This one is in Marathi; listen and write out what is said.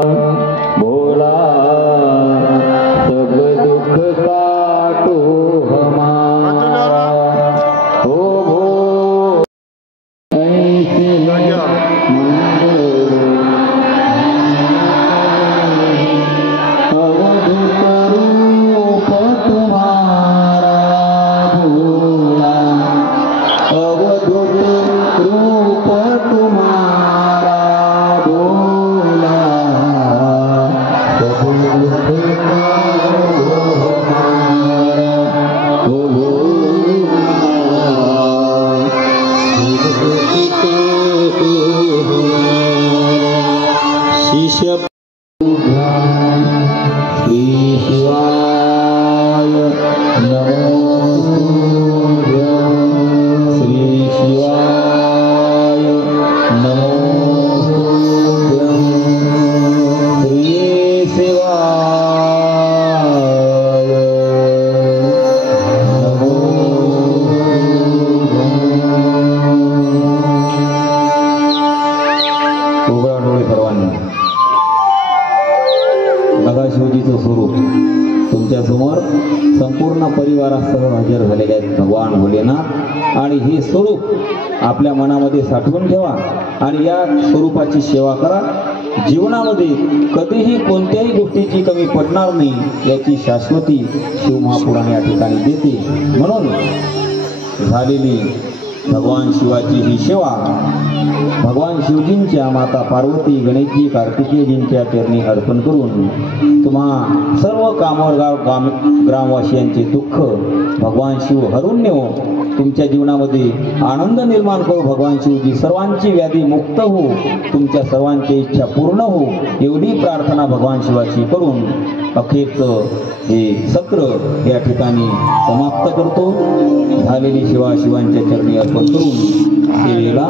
भोला सब दुख काटो हमारा हो भो ऐसे अवधूत रूप तुम्हारा भोला अवधूत रूप तुम्हारा भोला शिष्य श्री शिवाय नमो श्री शिवाय नमो श्री शिवाय नमो उघडा डोळे सर्वांनी सदाशिवजीचं स्वरूप तुमच्या समोर संपूर्ण परिवारासह हजर झालेले आहेत भगवान भोलेनाथ आणि हे स्वरूप आपल्या मनामध्ये साठवून ठेवा आणि या स्वरूपाची सेवा करा। जीवनामध्ये कधीही कोणत्याही गोष्टीची कमी पडणार नाही याची शाश्वती शिवमहापुराण या ठिकाणी देते। म्हणून झालेली भगवान शिवाची ही सेवा भगवान शिवजींच्या माता पार्वती गणेशजी कार्तिकेयजींच्या चरणी अर्पण करून तुम्हा सर्व कामगार ग्रामवासियांचे दुःख भगवान शिव हरून नेओ, तुमच्या जीवनामध्ये आनंद निर्माण करू। भगवान शिवजी सर्वांची व्याधी मुक्त हो, तुमच्या सर्वांची इच्छा पूर्ण हो एवढी प्रार्थना भगवान शिवाची करून अखेरचं हे सत्र या ठिकाणी समाप्त करतो। झालेली सेवा शिवांच्या चरणी अर्पण करून सेवेला